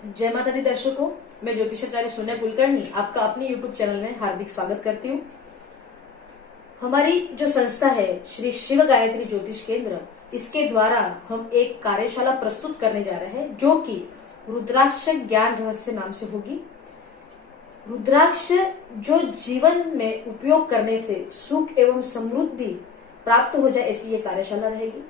जय माता दी दर्शकों, मैं ज्योतिषाचार्य सोनिया कुलकर्णी आपका अपने YouTube चैनल में हार्दिक स्वागत करती हूँ। हमारी जो संस्था है श्री शिव गायत्री ज्योतिष केंद्र, इसके द्वारा हम एक कार्यशाला प्रस्तुत करने जा रहे हैं जो कि रुद्राक्ष ज्ञान रहस्य नाम से होगी। रुद्राक्ष जो जीवन में उपयोग करने से सुख एवं समृद्धि प्राप्त हो जाए, ऐसी ये कार्यशाला रहेगी।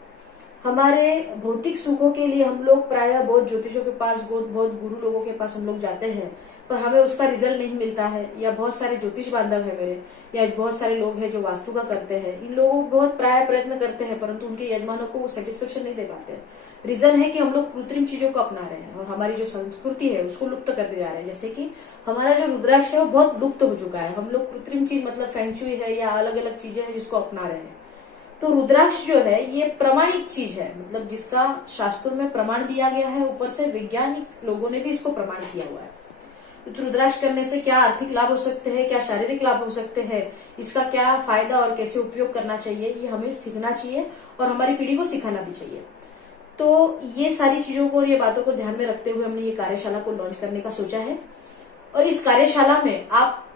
हमारे भौतिक सुखों के लिए हम लोग प्रायः बहुत ज्योतिषों के पास, बहुत गुरु लोगों के पास हम लोग जाते हैं, पर हमें उसका रिजल्ट नहीं मिलता है। या बहुत सारे ज्योतिष बांधव है मेरे, या बहुत सारे लोग हैं जो वास्तु का करते हैं। इन लोगों को बहुत प्राय प्रयत्न करते हैं, परंतु उनके यजमानों को वो सेटिस्फेक्शन नहीं दे पाते हैं। रीजन है कि हम लोग कृत्रिम चीजों को अपना रहे हैं और हमारी जो संस्कृति है उसको लुप्त करते जा रहे हैं। जैसे कि हमारा जो रुद्राक्ष है वो बहुत लुप्त हो चुका है। हम लोग कृत्रिम चीज मतलब फेंगशुई है या अलग अलग चीजें हैं जिसको अपना रहे हैं। तो रुद्राक्ष जो है ये प्रमाणिक चीज है, मतलब जिसका शास्त्रों में प्रमाण दिया गया है, ऊपर से वैज्ञानिक लोगों ने भी इसको प्रमाण किया हुआ है। तो रुद्राक्ष करने से क्या आर्थिक लाभ हो सकते हैं, क्या शारीरिक लाभ हो सकते हैं, इसका क्या फायदा और कैसे उपयोग करना चाहिए, ये हमें सीखना चाहिए और हमारी पीढ़ी को सिखाना भी चाहिए। तो ये सारी चीजों को और ये बातों को ध्यान में रखते हुए हमने ये कार्यशाला को लॉन्च करने का सोचा है। और इस कार्यशाला में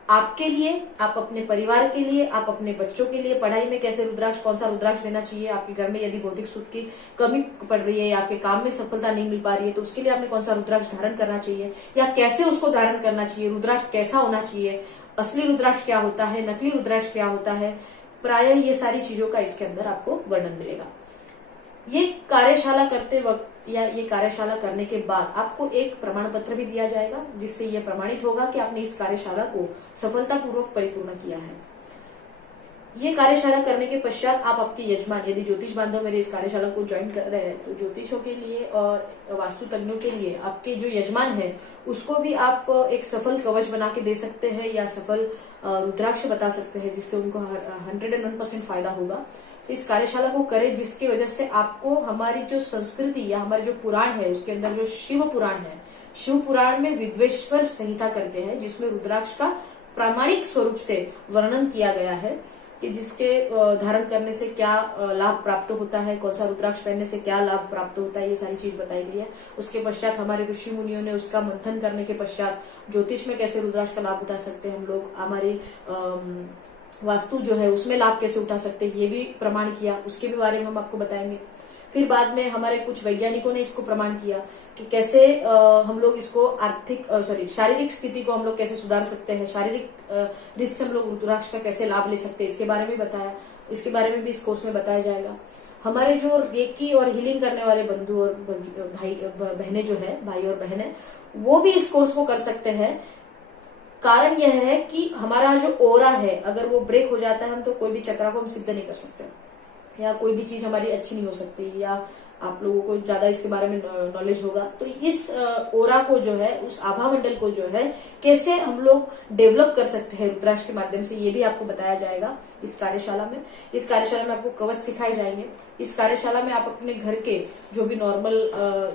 आपके लिए, आप अपने परिवार के लिए, आप अपने बच्चों के लिए पढ़ाई में कैसे रुद्राक्ष, कौन सा रुद्राक्ष लेना चाहिए, आपके घर में यदि भौतिक सुख की कमी पड़ रही है या आपके काम में सफलता नहीं मिल पा रही है तो उसके लिए आपने कौन सा रुद्राक्ष धारण करना चाहिए या कैसे उसको धारण करना चाहिए, रुद्राक्ष कैसा होना चाहिए, असली रुद्राक्ष क्या होता है, नकली रुद्राक्ष क्या होता है, प्रायः ये सारी चीजों का इसके अंदर आपको वर्णन मिलेगा। ये कार्यशाला करते वक्त या ये कार्यशाला करने के बाद आपको एक प्रमाण पत्र भी दिया जाएगा, जिससे यह प्रमाणित होगा कि आपने इस कार्यशाला को सफलतापूर्वक परिपूर्ण किया है। ये कार्यशाला करने के पश्चात आप आपके यजमान, यदि ज्योतिष बांधव मेरे इस कार्यशाला को ज्वाइन कर रहे हैं, तो ज्योतिषों के लिए और वास्तु तज्ञों के लिए आपके जो यजमान है उसको भी आप एक सफल कवच बना के दे सकते हैं या सफल रुद्राक्ष बता सकते हैं, जिससे उनको 101% फायदा होगा। तो इस कार्यशाला को करें जिसकी वजह से आपको हमारी जो संस्कृति या हमारे जो पुराण है उसके अंदर जो शिव पुराण है, शिव पुराण में विद्वेश्वर संहिता करके है, जिसमें रुद्राक्ष का प्रामाणिक स्वरूप से वर्णन किया गया है कि जिसके धारण करने से क्या लाभ प्राप्त होता है, कौन सा रुद्राक्ष पहनने से क्या लाभ प्राप्त होता है, ये सारी चीज बताई गई है। उसके पश्चात हमारे ऋषि मुनियों ने उसका मंथन करने के पश्चात ज्योतिष में कैसे रुद्राक्ष का लाभ उठा सकते हैं हम लोग, हमारे वास्तु जो है उसमें लाभ कैसे उठा सकते हैं, ये भी प्रमाण किया, उसके भी बारे में हम आपको बताएंगे। फिर बाद में हमारे कुछ वैज्ञानिकों ने इसको प्रमाण किया कि कैसे हम लोग इसको शारीरिक स्थिति को हम लोग कैसे सुधार सकते हैं, शारीरिक रीत से हम लोग रुद्राक्ष का कैसे लाभ ले सकते हैं, इसके बारे में बताया। इसके बारे में भी इस कोर्स में बताया जाएगा। हमारे जो रेकी और हीलिंग करने वाले बंधु और भाई बहने जो है, भाई और बहने, वो भी इस कोर्स को कर सकते हैं। कारण यह है कि हमारा जो ओरा है अगर वो ब्रेक हो जाता है, हम तो कोई भी चक्रा को हम सिद्ध नहीं कर सकते या कोई भी चीज हमारी अच्छी नहीं हो सकती, या आप लोगों को ज्यादा इसके बारे में नॉलेज होगा। तो इस ओरा को जो है, उस आभा मंडल को जो है कैसे हम लोग डेवलप कर सकते हैं रुद्राक्ष के माध्यम से, ये भी आपको बताया जाएगा इस कार्यशाला में। इस कार्यशाला में आपको कवच सिखाए जाएंगे। इस कार्यशाला में आप अपने घर के जो भी नॉर्मल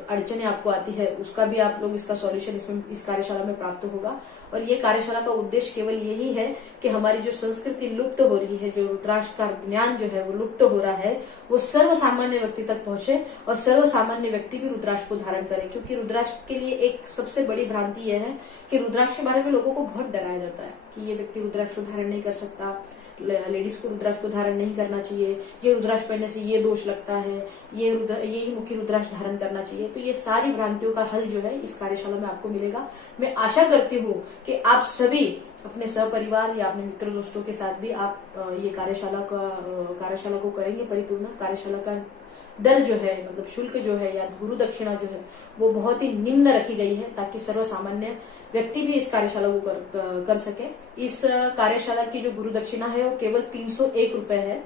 अड़चने आपको आती है उसका भी आप लोग इसका सॉल्यूशन इस कार्यशाला में प्राप्त होगा। और ये कार्यशाला का उद्देश्य केवल यही है कि हमारी जो संस्कृति लुप्त हो रही है, जो रुद्राक्ष का ज्ञान जो है वो लुप्त हो रहा है, वो सर्व सामान्य व्यक्ति तक पहुंचे और सर्व सामान्य व्यक्ति भी रुद्राक्ष को धारण करे। क्योंकि रुद्राक्ष के लिए एक सबसे बड़ी भ्रांति यह है कि रुद्राक्ष के बारे में लोगों को बहुत डराया जाता है कि ये व्यक्ति रुद्राक्ष को धारण नहीं कर सकता, लेडीज को रुद्राक्ष को धारण नहीं करना चाहिए, ये रुद्राक्ष पहनने से ये दोष लगता है, यही मुखी रुद्राक्ष धारण करना चाहिए। तो ये सारी भ्रांतियों का हल जो है इस कार्यशाला में आपको मिलेगा। मैं आशा करती हूँ कि आप सभी अपने सहपरिवार या अपने मित्र दोस्तों के साथ भी आप ये कार्यशाला को करेंगे परिपूर्ण। कार्यशाला का दर जो है, मतलब शुल्क जो है या गुरु दक्षिणा जो है, वो बहुत ही निम्न रखी गई है ताकि सर्व सामान्य व्यक्ति भी इस कार्यशाला को कर सके। इस कार्यशाला की जो गुरु दक्षिणा है वो केवल 301 रुपए है।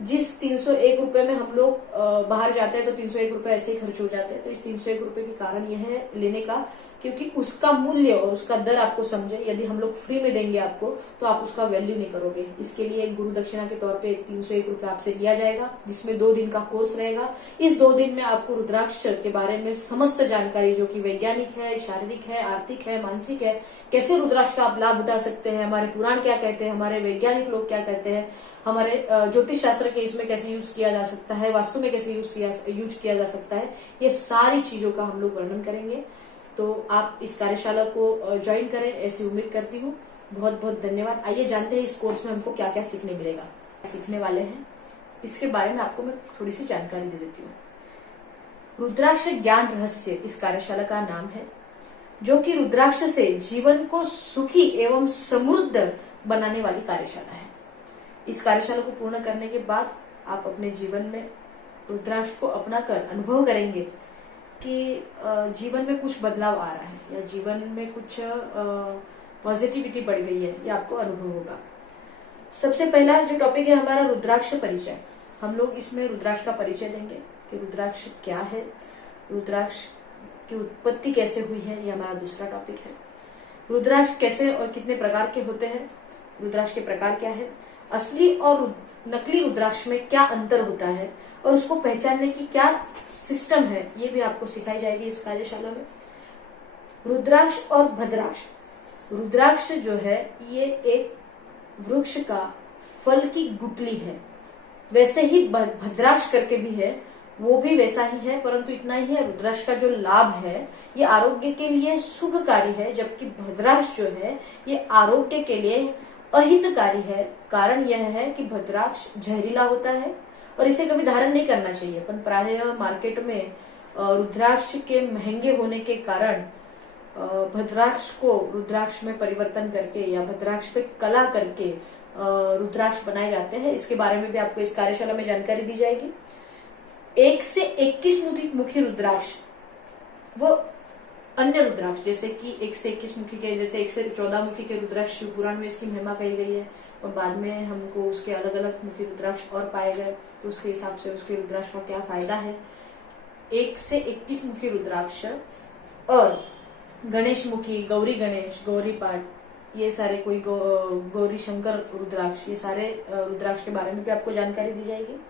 जिस 301 रुपए में हम लोग बाहर जाते हैं तो 301 रुपए ऐसे ही खर्च हो जाते हैं। तो इस 301 रुपए के कारण यह है लेने का, क्योंकि उसका मूल्य और उसका दर आपको समझे। यदि हम लोग फ्री में देंगे आपको तो आप उसका वैल्यू नहीं करोगे। इसके लिए एक गुरु दक्षिणा के तौर पे 301 रुपए आपसे लिया जाएगा, जिसमें 2 दिन का कोर्स रहेगा। इस 2 दिन में आपको रुद्राक्ष के बारे में समस्त जानकारी, जो कि वैज्ञानिक है, शारीरिक है, आर्थिक है, मानसिक है, कैसे रुद्राक्ष का आप लाभ उठा सकते हैं, हमारे पुराण क्या कहते हैं, हमारे वैज्ञानिक लोग क्या कहते हैं, हमारे ज्योतिष शास्त्र के इसमें कैसे यूज किया जा सकता है, वास्तु में कैसे यूज किया जा सकता है, ये सारी चीजों का हम लोग वर्णन करेंगे। तो आप इस कार्यशाला को ज्वाइन करें, ऐसी उम्मीद करती हूँ। बहुत बहुत धन्यवाद। आइए जानते हैं इस कोर्स में हमको क्या क्या सीखने मिलेगा, सीखने वाले हैं, इसके बारे में आपको मैं थोड़ी सी जानकारी दे देती हूँ। रुद्राक्ष ज्ञान रहस्य इस कार्यशाला का नाम है, जो कि रुद्राक्ष से जीवन को सुखी एवं समृद्ध बनाने वाली कार्यशाला है। इस कार्यशाला को पूर्ण करने के बाद आप अपने जीवन में रुद्राक्ष को अपनाकर अनुभव करेंगे कि जीवन में कुछ बदलाव आ रहा है या जीवन में कुछ पॉजिटिविटी बढ़ गई है, ये आपको अनुभव होगा। सबसे पहला जो टॉपिक है हमारा रुद्राक्ष परिचय। हम लोग इसमें रुद्राक्ष का परिचय देंगे कि रुद्राक्ष क्या है, रुद्राक्ष की उत्पत्ति कैसे हुई है, ये हमारा दूसरा टॉपिक है। रुद्राक्ष कैसे और कितने प्रकार के होते हैं, रुद्राक्ष के प्रकार क्या है, असली और नकली रुद्राक्ष में क्या अंतर होता है और उसको पहचानने की क्या सिस्टम है, ये भी आपको सिखाई जाएगी इस कार्यशाला में। रुद्राक्ष और भद्राक्ष। रुद्राक्ष जो है ये एक वृक्ष का फल की गुठली है, वैसे ही भद्राक्ष करके भी है, वो भी वैसा ही है, परंतु इतना ही है रुद्राक्ष का जो लाभ है ये आरोग्य के लिए सुखकारी है, जबकि भद्राक्ष जो है ये आरोग्य के लिए अहितकारी है। कारण यह है कि भद्राक्ष जहरीला होता है और इसे कभी धारण नहीं करना चाहिए। पर प्रायः मार्केट में रुद्राक्ष के महंगे होने के कारण भद्राक्ष को रुद्राक्ष में परिवर्तन करके या भद्राक्ष पे कला करके रुद्राक्ष बनाए जाते हैं। इसके बारे में भी आपको इस कार्यशाला में जानकारी दी जाएगी। 1 से 21 मुखी रुद्राक्ष, वो अन्य रुद्राक्ष जैसे कि 1 से 21 मुखी के, जैसे 1 से 14 मुखी के रुद्राक्ष शिव पुराण में इसकी महिमा कही गई है और बाद में हमको उसके अलग अलग मुखी रुद्राक्ष और पाए गए, तो उसके हिसाब से उसके रुद्राक्ष का क्या फायदा है। 1 से 21 मुखी रुद्राक्ष और गणेश मुखी, गौरी गणेश, गौरी पाठ, ये सारे कोई गौरी शंकर रुद्राक्ष, ये सारे रुद्राक्ष के बारे में भी आपको जानकारी दी जाएगी।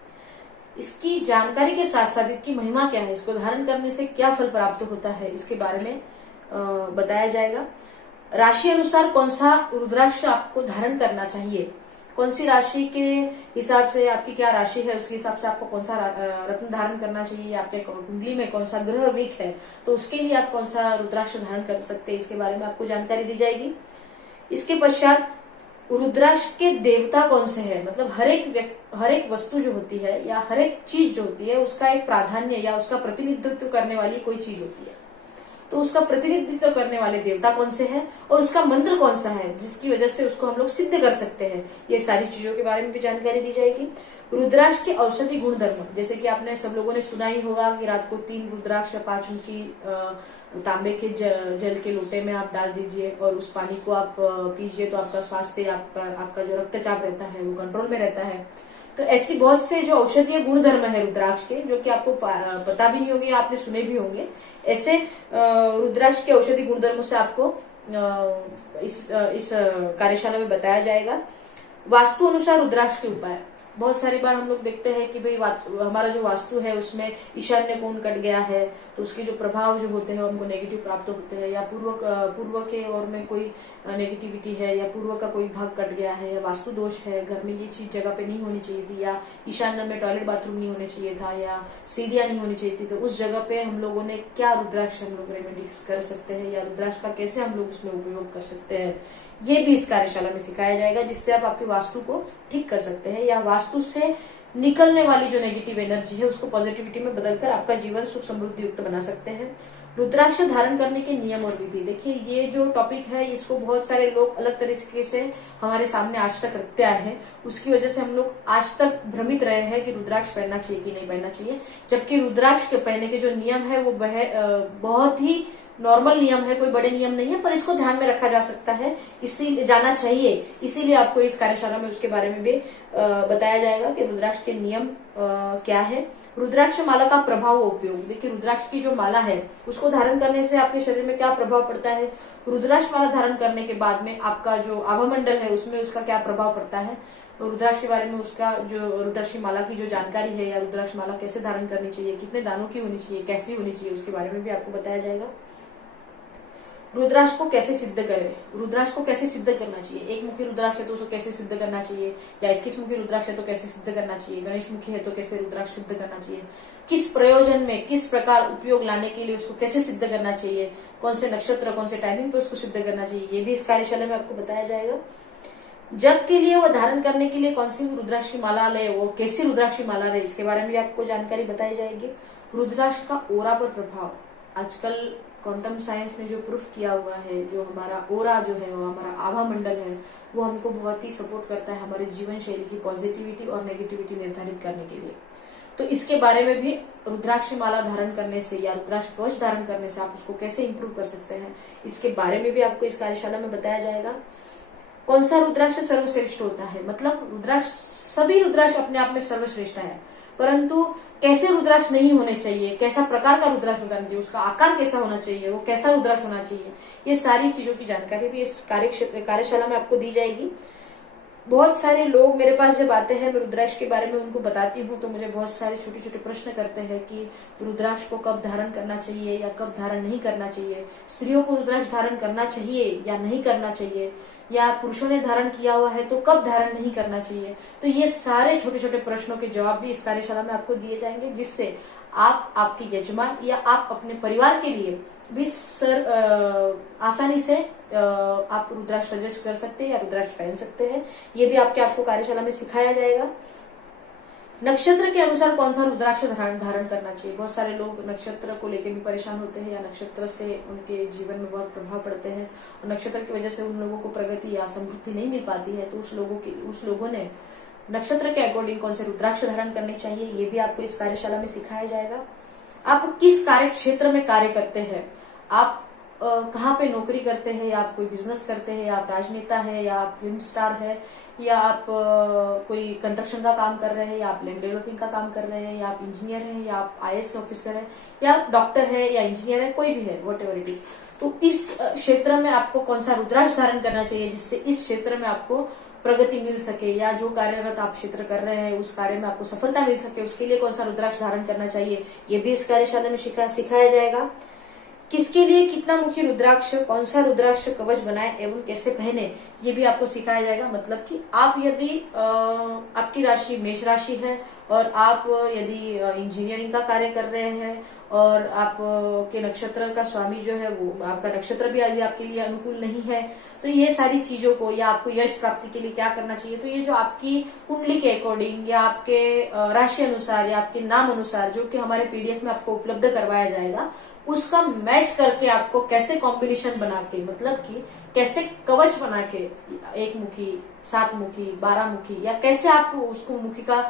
इसकी जानकारी के साथ साथ इसकी महिमा क्या है, इसको धारण करने से क्या फल प्राप्त होता है, इसके बारे में बताया जाएगा। राशि अनुसार कौन सा रुद्राक्ष आपको धारण करना चाहिए, कौन सी राशि के हिसाब से आपकी क्या राशि है उसके हिसाब से आपको कौन सा रत्न धारण करना चाहिए, आपके कुंडली में कौन सा ग्रह वीक है तो उसके लिए आप कौन सा रुद्राक्ष धारण कर सकते हैं, इसके बारे में आपको जानकारी दी जाएगी। इसके पश्चात रुद्राक्ष के देवता कौन से हैं, मतलब हर एक वस्तु जो होती है या हर एक चीज जो होती है उसका एक प्राधान्य या उसका प्रतिनिधित्व करने वाली कोई चीज होती है, तो उसका प्रतिनिधित्व करने वाले देवता कौन से हैं और उसका मंत्र कौन सा है जिसकी वजह से उसको हम लोग सिद्ध कर सकते हैं, ये सारी चीजों के बारे में भी जानकारी दी जाएगी। रुद्राक्ष के औषधि गुण धर्म, जैसे कि आपने सब लोगों ने सुना ही होगा कि रात को 3 रुद्राक्ष 5 उनकी तांबे के जल के लोटे में आप डाल दीजिए और उस पानी को आप पीजिए तो आपका स्वास्थ्य, आपका जो रक्तचाप रहता है वो कंट्रोल में रहता है। तो ऐसी बहुत से जो औषधीय गुण धर्म है रुद्राक्ष के, जो कि आपको पता भी नहीं होंगे, आपने सुने भी होंगे, ऐसे रुद्राक्ष के औषधि गुण धर्मों से आपको इस कार्यशाला में बताया जाएगा। वास्तु अनुसार रुद्राक्ष के उपाय, बहुत सारी बार हम लोग देखते हैं कि भाई हमारा जो वास्तु है उसमें ईशान्य कोण कट गया है तो उसके जो प्रभाव जो होते हैं उनको नेगेटिव प्राप्त होते हैं, या पूर्व के ओर में कोई नेगेटिविटी है, या पूर्व का कोई भाग कट गया है, या वास्तु दोष है, घर में ये चीज जगह पे नहीं होनी चाहिए थी, या ईशान्य में टॉयलेट बाथरूम नहीं होने चाहिए था, या सीढ़ियां नहीं होनी चाहिए थी, तो उस जगह पे हम लोगों ने क्या रुद्राक्ष हम लोग रेमेडीज कर सकते हैं या रुद्राक्ष का कैसे हम लोग उसमें उपयोग कर सकते हैं, ये भी इस कार्यशाला में सिखाया जाएगा, जिससे आप आपकी वास्तु को ठीक कर सकते हैं या वास्तु से निकलने वाली जो नेगेटिव एनर्जी है उसको पॉजिटिविटी में बदलकर आपका जीवन सुख समृद्धि युक्त बना सकते हैं। रुद्राक्ष धारण करने के नियम और विधि, देखिए ये जो टॉपिक है इसको बहुत सारे लोग अलग तरीके से हमारे सामने आज तक रखते आए हैं, उसकी वजह से हम लोग आज तक भ्रमित रहे हैं कि रुद्राक्ष पहनना चाहिए कि नहीं पहनना चाहिए, जबकि रुद्राक्ष के पहनने के जो नियम है वो बहुत ही नॉर्मल नियम है, कोई बड़े नियम नहीं है, पर इसको ध्यान में रखा जा सकता है, इसीलिए जाना चाहिए, इसीलिए आपको इस कार्यशाला में उसके बारे में भी बताया जाएगा कि रुद्राक्ष के नियम क्या है। रुद्राक्ष माला का प्रभाव व उपयोग, देखिए रुद्राक्ष की जो माला है उसको धारण करने से आपके शरीर में क्या प्रभाव पड़ता है, रुद्राक्ष माला धारण करने के बाद में आपका जो आभामंडल है उसमें उसका क्या प्रभाव पड़ता है, रुद्राक्ष के बारे में उसका जो रुद्राक्ष माला की जो जानकारी है या रुद्राक्ष माला कैसे धारण करनी चाहिए, कितने दानों की होनी चाहिए, कैसी होनी चाहिए, उसके बारे में भी आपको बताया जाएगा। रुद्राक्ष को कैसे सिद्ध करें, रुद्राक्ष को कैसे सिद्ध करना चाहिए, 1 मुखी रुद्राक्ष है तो उसको कैसे सिद्ध करना चाहिए, या 21 मुखी रुद्राक्ष है तो कैसे सिद्ध करना चाहिए, गणेश मुखी है तो कैसे रुद्राक्ष सिद्ध करना चाहिए, किस प्रयोजन में किस प्रकार उपयोग लाने के लिए उसको कैसे सिद्ध करना चाहिए, कौन से नक्षत्र, कौन से टाइमिंग पे उसको सिद्ध करना चाहिए, ये भी इस कार्यशाला में आपको बताया जाएगा। जप के लिए वो धारण करने के लिए कौन सी रुद्राक्ष की माला ले, वो कैसी रुद्राक्ष की माला ले, इसके बारे में भी आपको जानकारी बताई जाएगी। रुद्राक्ष का ओरा पर प्रभाव, आजकल क्वांटम साइंस ने जो प्रूफ किया हुआ है, जो हमारा ओरा जो है, वो हमारा आभा मंडल है, वो हमको बहुत ही सपोर्ट करता है हमारे जीवन शैली की पॉजिटिविटी और नेगेटिविटी निर्धारित करने के लिए। तो इसके बारे में भी रुद्राक्ष माला धारण करने से या रुद्राक्ष कवच धारण करने से आप उसको कैसे इंप्रूव कर सकते हैं, इसके बारे में भी आपको इस कार्यशाला में बताया जाएगा। कौन सा रुद्राक्ष सर्वश्रेष्ठ होता है, मतलब रुद्राक्ष, सभी रुद्राक्ष अपने आप में सर्वश्रेष्ठ है, परंतु कैसे रुद्राक्ष नहीं होने चाहिए, कैसा प्रकार का रुद्राक्ष होना चाहिए, उसका आकार कैसा होना चाहिए, वो कैसा रुद्राक्ष होना चाहिए, ये सारी चीजों की जानकारी भी इस कार्यशाला में आपको दी जाएगी। बहुत सारे लोग मेरे पास जब आते हैं, मैं रुद्राक्ष के बारे में उनको बताती हूँ, तो मुझे बहुत सारे छोटे छोटे प्रश्न करते हैं कि रुद्राक्ष को कब धारण करना चाहिए या कब धारण नहीं करना चाहिए, स्त्रियों को रुद्राक्ष धारण करना चाहिए या नहीं करना चाहिए, या पुरुषों ने धारण किया हुआ है तो कब धारण नहीं करना चाहिए। तो ये सारे छोटे छोटे प्रश्नों के जवाब भी इस कार्यशाला में आपको दिए जाएंगे, जिससे आप, आपके यजमान या आप अपने परिवार के लिए भी आसानी से आप रुद्राक्ष सजेस्ट कर सकते हैं या रुद्राक्ष पहन सकते हैं। ये भी आपको कार्यशाला में सिखाया जाएगा। नक्षत्र के अनुसार कौन सा रुद्राक्ष धारण करना चाहिए, बहुत सारे लोग नक्षत्र को लेकर भी परेशान होते हैं या नक्षत्र से उनके जीवन में बहुत प्रभाव पड़ते हैं और नक्षत्र की वजह से उन लोगों को प्रगति या समृद्धि नहीं मिल पाती है। तो उस लोगों ने नक्षत्र के अकॉर्डिंग कौन से रुद्राक्ष धारण करने चाहिए, ये भी आपको इस कार्यशाला में सिखाया जाएगा। आप किस कार्य क्षेत्र में कार्य करते हैं, आप कहाँ पे नौकरी करते हैं, या आप कोई बिजनेस करते हैं, या आप राजनेता है, या आप फिल्म स्टार है, या आप कोई कंस्ट्रक्शन का काम कर रहे हैं, या आप लैंड डेवलपिंग का काम कर रहे हैं, या आप इंजीनियर हैं, या आप IAS ऑफिसर है, या डॉक्टर है, या इंजीनियर है, कोई भी है, वॉट एवर इट इज। तो इस क्षेत्र में आपको कौन सा रुद्राक्ष धारण करना चाहिए जिससे इस क्षेत्र में आपको प्रगति मिल सके, या जो कार्यरत आप क्षेत्र कर रहे हैं उस कार्य में आपको सफलता मिल सके, उसके लिए कौन सा रुद्राक्ष धारण करना चाहिए, ये भी इस कार्यशाला में सिखाया जाएगा। किसके लिए कितना मुखी रुद्राक्ष, कौन सा रुद्राक्ष कवच बनाए एवं कैसे पहने, ये भी आपको सिखाया जाएगा। मतलब कि आप यदि आपकी राशि मेष राशि है और आप यदि इंजीनियरिंग का कार्य कर रहे हैं और आप के नक्षत्र का स्वामी जो है वो आपका नक्षत्र भी यदि आपके लिए अनुकूल नहीं है, तो ये सारी चीजों को, या आपको यश प्राप्ति के लिए क्या करना चाहिए, तो ये जो आपकी कुंडली के अकॉर्डिंग या आपके राशि अनुसार या आपके नाम अनुसार जो कि हमारे PDF में आपको उपलब्ध करवाया जाएगा, उसका मैच करके आपको कैसे कॉम्बिनेशन बना के, मतलब कि कैसे कवच बना के 1 मुखी, 7 मुखी, 12 मुखी, या कैसे आप उसको मुखी का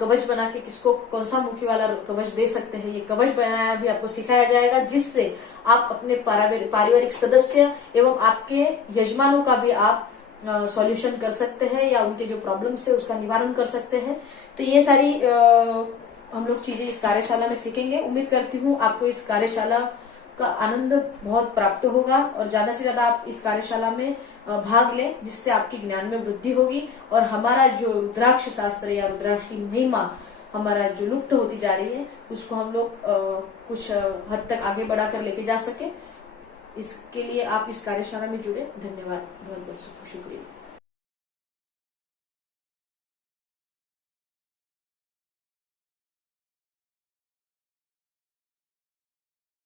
कवच बना के किसको कौन सा मुखी वाला कवच दे सकते हैं, ये कवच बनाया भी आपको सिखाया जाएगा, जिससे आप अपने पारिवारिक सदस्य एवं आपके यजमानों का भी आप सॉल्यूशन कर सकते हैं, या उनके जो प्रॉब्लम्स है उसका निवारण कर सकते हैं। तो ये सारी हम लोग चीजें इस कार्यशाला में सीखेंगे। उम्मीद करती हूँ आपको इस कार्यशाला का आनंद बहुत प्राप्त होगा और ज्यादा से ज्यादा आप इस कार्यशाला में भाग लें, जिससे आपकी ज्ञान में वृद्धि होगी और हमारा जो रुद्राक्ष शास्त्र या रुद्राक्ष की महिमा हमारा जो लुप्त होती जा रही है उसको हम लोग कुछ हद तक आगे बढ़ाकर लेके जा सके। इसके लिए आप इस कार्यशाला में जुड़े। धन्यवाद, बहुत बहुत शुक्रिया।